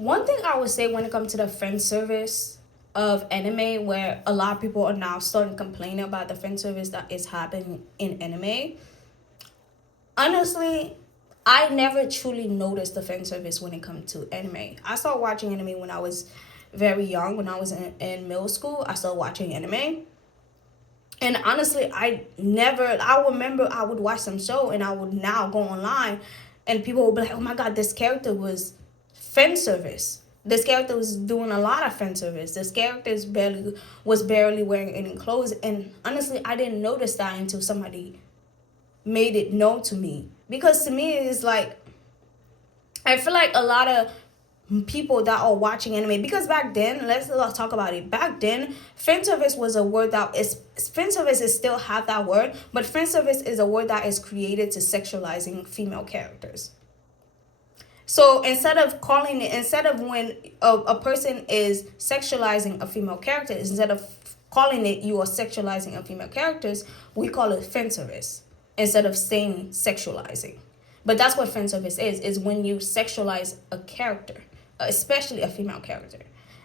One thing I would say when it comes to the fan service of anime, where a lot of people are now starting complaining about the fan service that is happening in anime, honestly, I never truly noticed the fan service when it comes to anime. I started watching anime when I was very young. When I was in middle school, I started watching anime. And honestly, I remember I would watch some show and I would now go online and people would be like, oh my God, this character was fan service. This character was doing a lot of fan service. This character was barely wearing any clothes. And honestly, I didn't notice that until somebody made it known to me. Because to me, it's like, I feel like a lot of people that are watching anime, because back then, let's talk about it. Back then, fan service was a word that is fan service is still have that word, but fan service is a word that is created to sexualizing female characters. So instead of when a person is sexualizing a female character, instead of calling it you are sexualizing a female characters, we call it fan service instead of saying sexualizing. But that's what fan service is when you sexualize a character, especially a female character.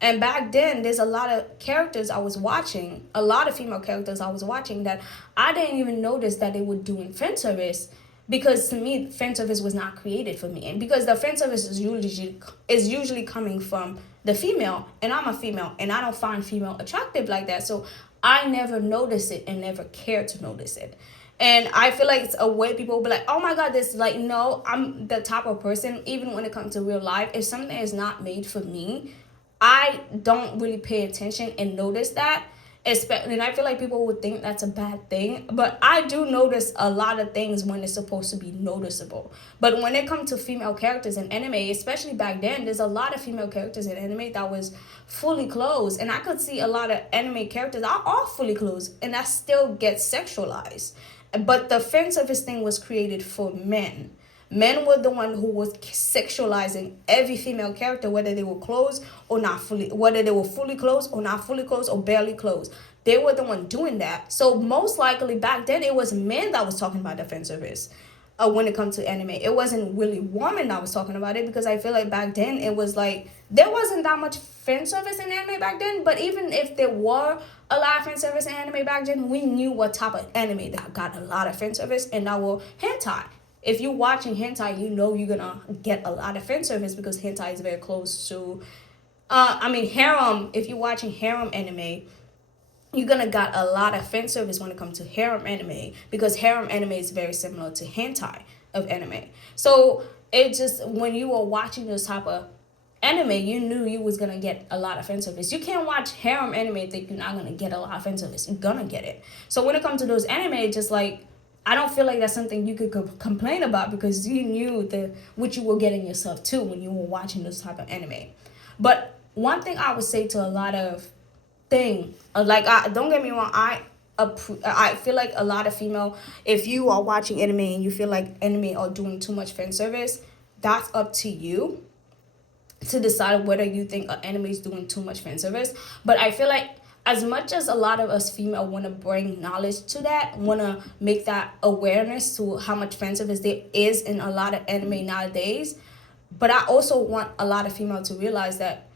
And back then, there's a lot of characters I was watching, a lot of female characters I was watching that I didn't even notice that they were doing fan service, because to me, fan service was not created for me, and because the fan service is usually coming from the female, and I'm a female, and I don't find female attractive like that, so I never noticed it and never cared to notice it. And I feel like it's a way people will be like, oh my God, this, like, no, I'm the type of person, even when it comes to real life, if something is not made for me, I don't really pay attention and notice that. Especially, and I feel like people would think that's a bad thing, but I do notice a lot of things when it's supposed to be noticeable. But when it comes to female characters in anime, especially back then, there's a lot of female characters in anime that was fully clothed, and I could see a lot of anime characters that are fully clothed, and that still gets sexualized. But the fan service thing was created for men. Men were the one who was sexualizing every female character, whether they were clothed or not fully, whether they were fully clothed or not fully clothed or barely clothed. They were the one doing that. So most likely back then it was men that was talking about the fan service. When it comes to anime, it wasn't really women that was talking about it, because I feel like back then it was like there wasn't that much fan service in anime back then. But even if there were a lot of fan service in anime back then, we knew what type of anime that got a lot of fan service, and that were hentai. If you're watching hentai, you know you're gonna get a lot of fan service, because hentai is very close to, harem. If you're watching harem anime, you're gonna got a lot of fan service when it comes to harem anime, because harem anime is very similar to hentai of anime. So it just, when you were watching this type of anime, you knew you was gonna get a lot of fan service. You can't watch harem anime and think you're not gonna get a lot of fan service. You're gonna get it. So when it comes to those anime, it's just like, I don't feel like that's something you could complain about, because you knew what you were getting yourself to when you were watching this type of anime. But one thing I would say to a lot of don't get me wrong, I feel like a lot of female, if you are watching anime and you feel like anime are doing too much fan service, that's up to you to decide whether you think an anime is doing too much fan service. But I feel like as much as a lot of us female want to bring knowledge to that, want to make that awareness to how much fan service there is in a lot of anime nowadays, but I also want a lot of female to realize that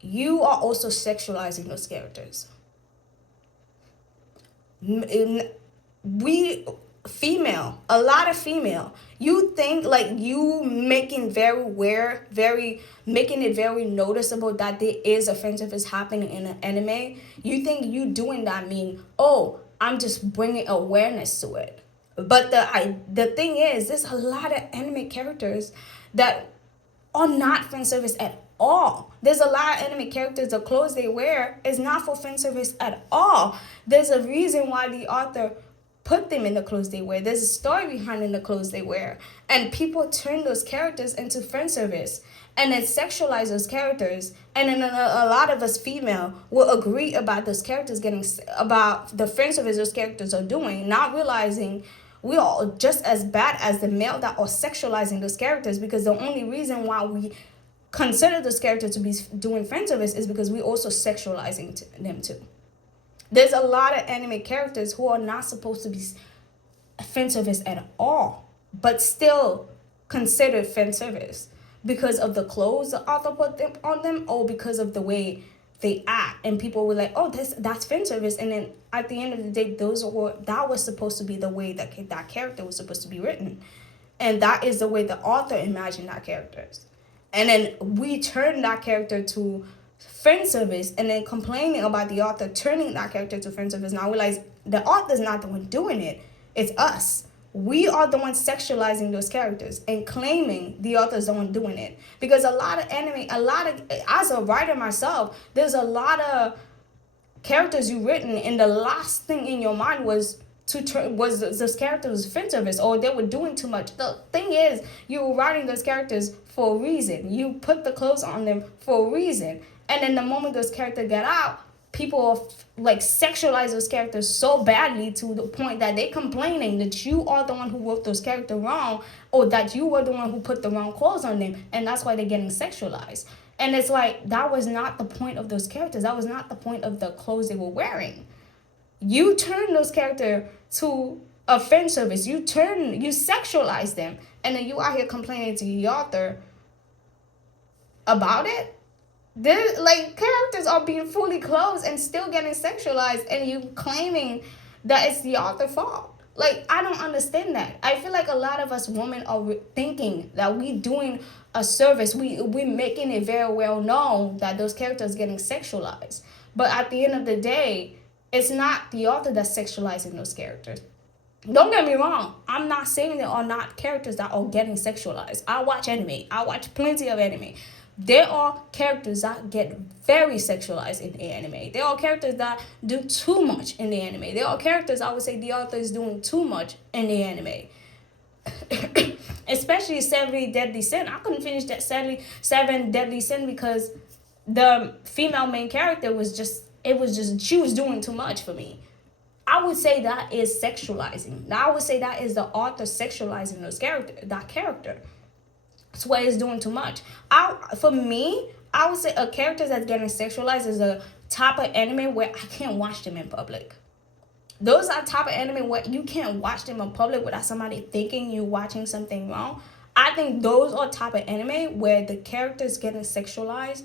you are also sexualizing those characters. We female, a lot of female, you think like you making very aware, very making it very noticeable that there is offensive is happening in an anime. You think you doing that mean, oh, I'm just bringing awareness to it. But the thing is, there's a lot of anime characters that are not fan service at all. There's a lot of anime characters, the clothes they wear is not for fan service at all. There's a reason why the author put them in the clothes they wear. There's a story behind in the clothes they wear. And people turn those characters into fan service and then sexualize those characters. And then a lot of us female will agree about those characters about the fan service those characters are doing, not realizing we are just as bad as the male that are sexualizing those characters, because the only reason why we consider those characters to be doing fan service is because we also sexualizing them too. There's a lot of anime characters who are not supposed to be fan service at all, but still considered fan service because of the clothes the author put them on them, or because of the way they act, and people were like, oh, that's fan service. And then at the end of the day, that was supposed to be the way that character was supposed to be written, and that is the way the author imagined that characters. And then we turn that character to fan service, and then complaining about the author turning that character to fan service. Now I realize the author's not the one doing it, it's us. We are the ones sexualizing those characters and claiming the author's the one doing it. Because as a writer myself, there's a lot of characters you written, and the last thing in your mind was this character was fan service, or they were doing too much. The thing is, you were writing those characters for a reason. You put the clothes on them for a reason. And then the moment those characters get out, people like sexualize those characters so badly to the point that they're complaining that you are the one who wrote those characters wrong, or that you were the one who put the wrong clothes on them, and that's why they're getting sexualized. And it's like, that was not the point of those characters. That was not the point of the clothes they were wearing. You turn those characters to a fan service. You sexualize them, and then you out here complaining to the author about it. They're like, characters are being fully clothed and still getting sexualized, and you claiming that it's the author's fault. Like, I don't understand that. I feel like a lot of us women are thinking that we doing a service. We making it very well known that those characters getting sexualized. But at the end of the day, it's not the author that's sexualizing those characters. Don't get me wrong. I'm not saying there are not characters that are getting sexualized. I watch anime. I watch plenty of anime. There are characters that get very sexualized in the anime. There are characters that do too much in the anime. There are characters, I would say, the author is doing too much in the anime. Especially 70 Deadly Sin. I couldn't finish that 7 Deadly Sin because the female main character she was doing too much for me. I would say that is sexualizing. Now, I would say that is the author sexualizing that character. That's why it's doing too much. For me, I would say a character that's getting sexualized is a type of anime where I can't watch them in public. Those are type of anime where you can't watch them in public without somebody thinking you're watching something wrong. I think those are type of anime where the characters getting sexualized,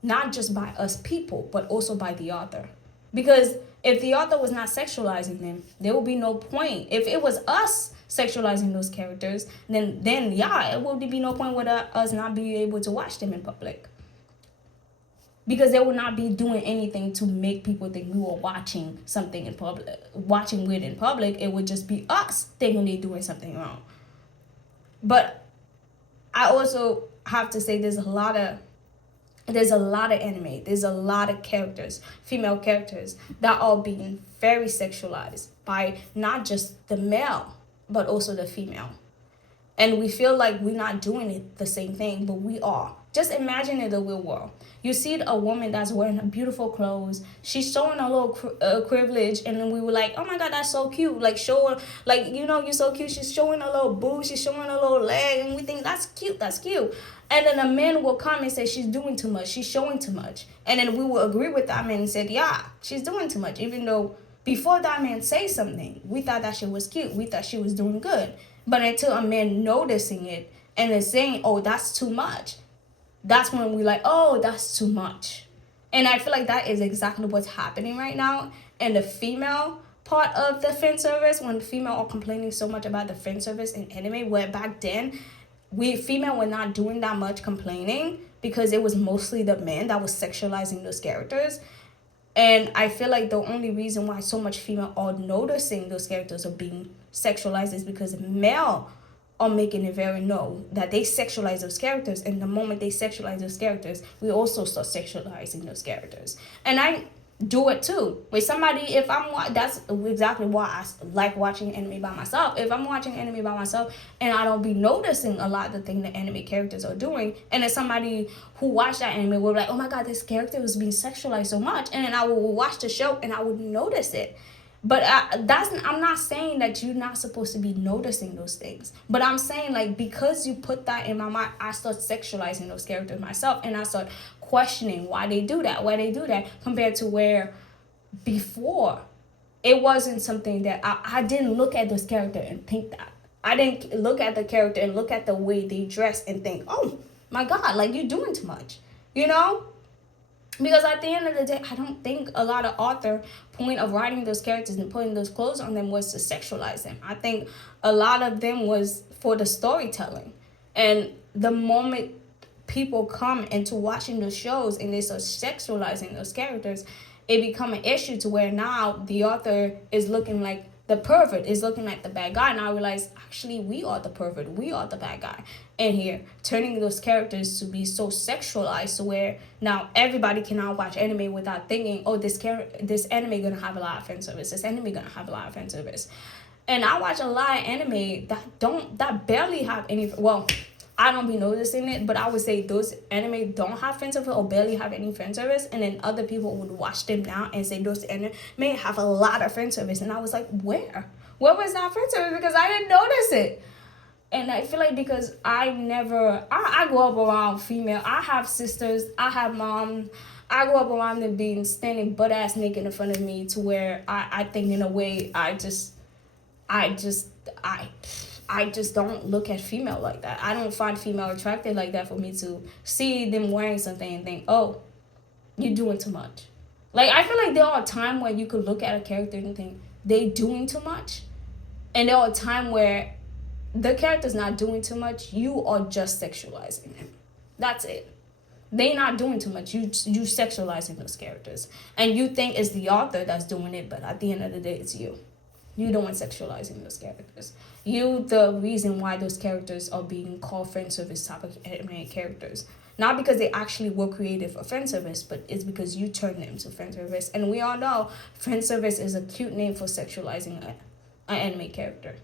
not just by us people, but also by the author. Because if the author was not sexualizing them, there would be no point. If it was us sexualizing those characters, then yeah, it would be no point with us not being able to watch them in public. Because they would not be doing anything to make people think we were watching something in public, watching weird in public. It would just be us thinking they're doing something wrong. But I also have to say there's a lot of anime, there's a lot of characters, female characters, that are being very sexualized by not just the male, but also the female. And we feel like we're not doing it the same thing, but we are. Just imagine in the real world. You see a woman that's wearing beautiful clothes. She's showing a little privilege, and then we were like, oh my God, that's so cute. Like, showing, like, you're so cute. She's showing a little boob. She's showing a little leg, and we think that's cute. And then a man will come and say she's doing too much. She's showing too much. And then we will agree with that man and said, yeah, she's doing too much. Even though before that man say something, we thought that she was cute. We thought she was doing good. But until a man noticing it and then saying, oh, that's too much, that's when we like, oh, that's too much. And I feel like that is exactly what's happening right now in the female part of the fan service, when female are complaining so much about the fan service in anime, where back then female were not doing that much complaining because it was mostly the men that was sexualizing those characters. And I feel like the only reason why so much female are noticing those characters are being sexualized is because male are making it very known that they sexualize those characters. And the moment they sexualize those characters, we also start sexualizing those characters. And I do it too. With somebody, that's exactly why I like watching anime by myself. If I'm watching anime by myself and I don't be noticing a lot of the things the anime characters are doing, and then somebody who watched that anime will be like, oh my God, this character was being sexualized so much, and then I will watch the show and I would notice it. But I'm not saying that you're not supposed to be noticing those things. But I'm saying, like, because you put that in my mind, I start sexualizing those characters myself, and I start questioning why they do that, compared to where before it wasn't something that I didn't look at this character and think that. I didn't look at the character and look at the way they dress and think, oh, My God, like, you're doing too much, you know? Because at the end of the day, I don't think a lot of author point of writing those characters and putting those clothes on them was to sexualize them. I think a lot of them was for the storytelling. And the moment people come into watching those shows and they start sexualizing those characters, it become an issue to where now the author is looking like the pervert, is looking like the bad guy. And I realize actually we are the pervert, we are the bad guy in here, turning those characters to be so sexualized to where now everybody cannot watch anime without thinking, oh, this anime gonna have a lot of fan service, this anime gonna have a lot of fan service. And I watch a lot of anime that barely have any, well, I don't be noticing it, but I would say those anime don't have fan service or barely have any fan service, and then other people would watch them now and say those anime have a lot of fan service, and I was like, where was that fan service? Because I didn't notice it. And I feel like because I grew up around female. I have sisters, I have mom. I grew up around them being standing butt ass naked in front of me to where I think in a way I just don't look at female like that. I don't find female attractive like that for me to see them wearing something and think, oh, you're doing too much. Like, I feel like there are a time where you could look at a character and think they doing too much. And there are a time where the character's not doing too much. You are just sexualizing them. That's it. They not doing too much. You sexualizing those characters. And you think it's the author that's doing it, but at the end of the day, it's you. You the one sexualizing those characters. You the reason why those characters are being called fan service type of anime characters. Not because they actually were created for fan service, but it's because you turn them to fan service. And we all know fan service is a cute name for sexualizing an anime character.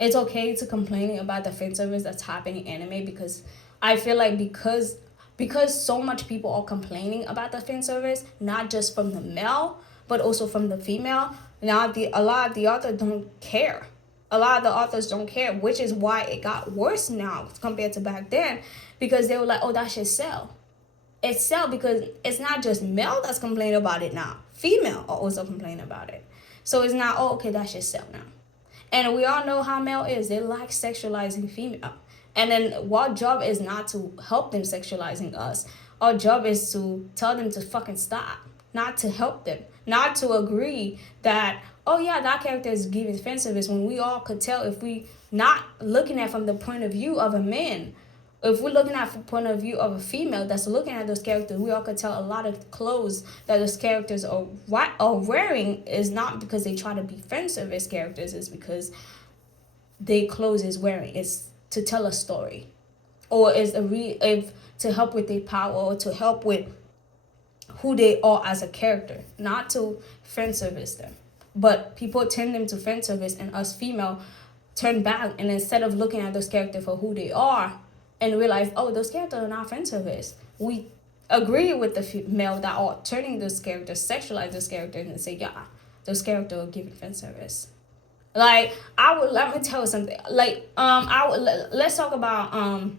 It's okay to complain about the fan service that's happening in anime, because I feel like because so much people are complaining about the fan service, not just from the male but also from the female. Now a lot of the authors don't care. A lot of the authors don't care, which is why it got worse now compared to back then, because they were like, oh, that should sell. It sell because it's not just male that's complaining about it now. Female are also complaining about it. So it's not, oh, okay, that should sell now. And we all know how male is. They like sexualizing female. And then our job is not to help them sexualizing us. Our job is to tell them to fucking stop. Not to help them. Not to agree that, oh yeah, that character is giving fan service, when we all could tell if we not looking at from the point of view of a man. If we're looking at from the point of view of a female that's looking at those characters, we all could tell a lot of clothes that those characters are wearing is not because they try to be fan service characters. It's because they clothes is wearing. It's to tell a story, or is if to help with their power, or to help with who they are as a character, not to fan service them. But people turn them to fan service, and us female turn back, and instead of looking at those characters for who they are and realize, oh, those characters are not fan service, we agree with the female that are turning those characters, sexualize those characters, and say, yeah, those characters are giving fan service. Like, let me tell you something. Like, let's talk about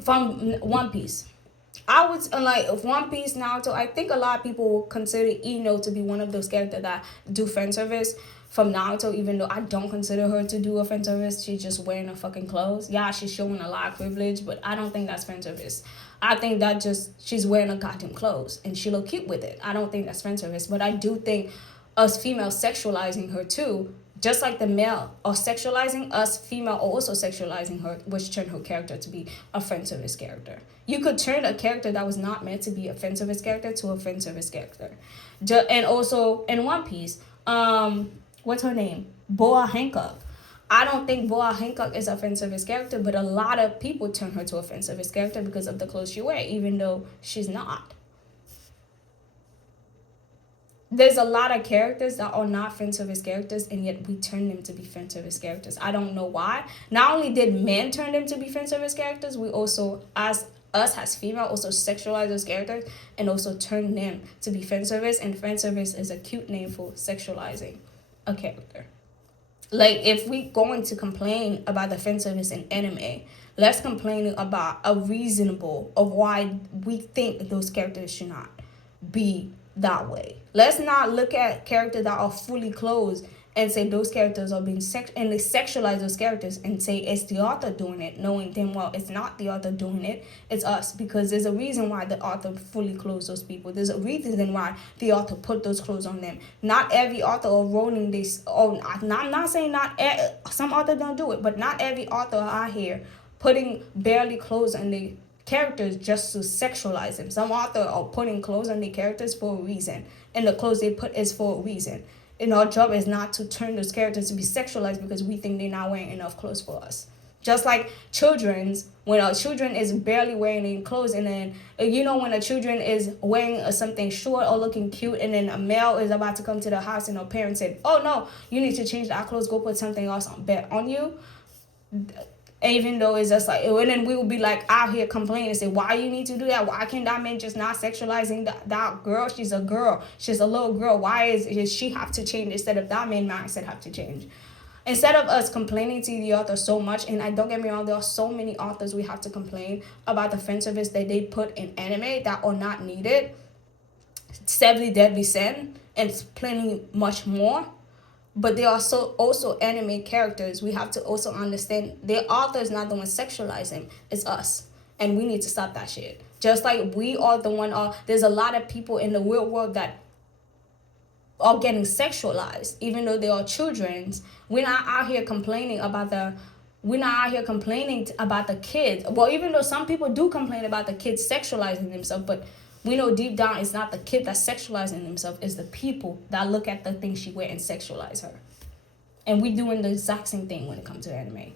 from One Piece. I would like One Piece, Naruto. I think a lot of people will consider Ino to be one of those characters that do fan service from Naruto, even though I don't consider her to do a fan service. She's just wearing her fucking clothes. Yeah, she's showing a lot of privilege, but I don't think that's fan service. I think that just she's wearing a goddamn clothes and she look cute with it. I don't think that's fan service, but I do think us females sexualizing her too, just like the male are sexualizing, us female are also sexualizing her, which turn her character to be a fan service character. You could turn a character that was not meant to be a fan service character to a fan service character. And also in One Piece, what's her name? Boa Hancock. I don't think Boa Hancock is a fan service character, but a lot of people turn her to a fan service character because of the clothes she wears, even though she's not. There's a lot of characters that are not fan service characters, and yet we turn them to be fan service characters. I don't know why. Not only did men turn them to be fan service characters, we also, as female, also sexualize those characters and also turn them to be fan service. And fan service is a cute name for sexualizing a character. Like, if we going to complain about the fan service in anime, let's complain about a reasonable of why we think those characters should not be that way. Let's not look at characters that are fully clothed and say those characters are being and they sexualize those characters and say it's the author doing it, knowing damn well it's not the author doing it, it's us. Because there's a reason why the author fully clothes those people. There's a reason why the author put those clothes on them. Not every author are rolling this. Oh, I'm not saying some authors don't do it, but not every author out here putting barely clothes on the characters just to sexualize them. Some authors are putting clothes on the characters for a reason, and the clothes they put is for a reason. And our job is not to turn those characters to be sexualized because we think they're not wearing enough clothes for us. Just like when a children is barely wearing any clothes, and then when a children is wearing something short or looking cute, and then a male is about to come to the house and our parents said, "Oh no, you need to change that clothes. Go put something else on you." Even though it's just like, and then we will be like out here complaining and say, why you need to do that? Why can that man just not sexualizing that girl? She's a girl. She's a little girl. Why is she have to change instead of that man mindset have to change? Instead of us complaining to the author so much, and I don't get me wrong, there are so many authors we have to complain about the fan service that they put in anime that are not needed. 70 Deadly Sin and plenty much more. But they are also anime characters. We have to also understand their author is not the one sexualizing, it's us. And we need to stop that shit. Just like we are the one, there's a lot of people in the real world that are getting sexualized, even though they are children's. We're not out here complaining about the kids. Well, even though some people do complain about the kids sexualizing themselves, but we know deep down it's not the kid that's sexualizing themselves, it's the people that look at the things she wear and sexualize her. And we doing the exact same thing when it comes to anime.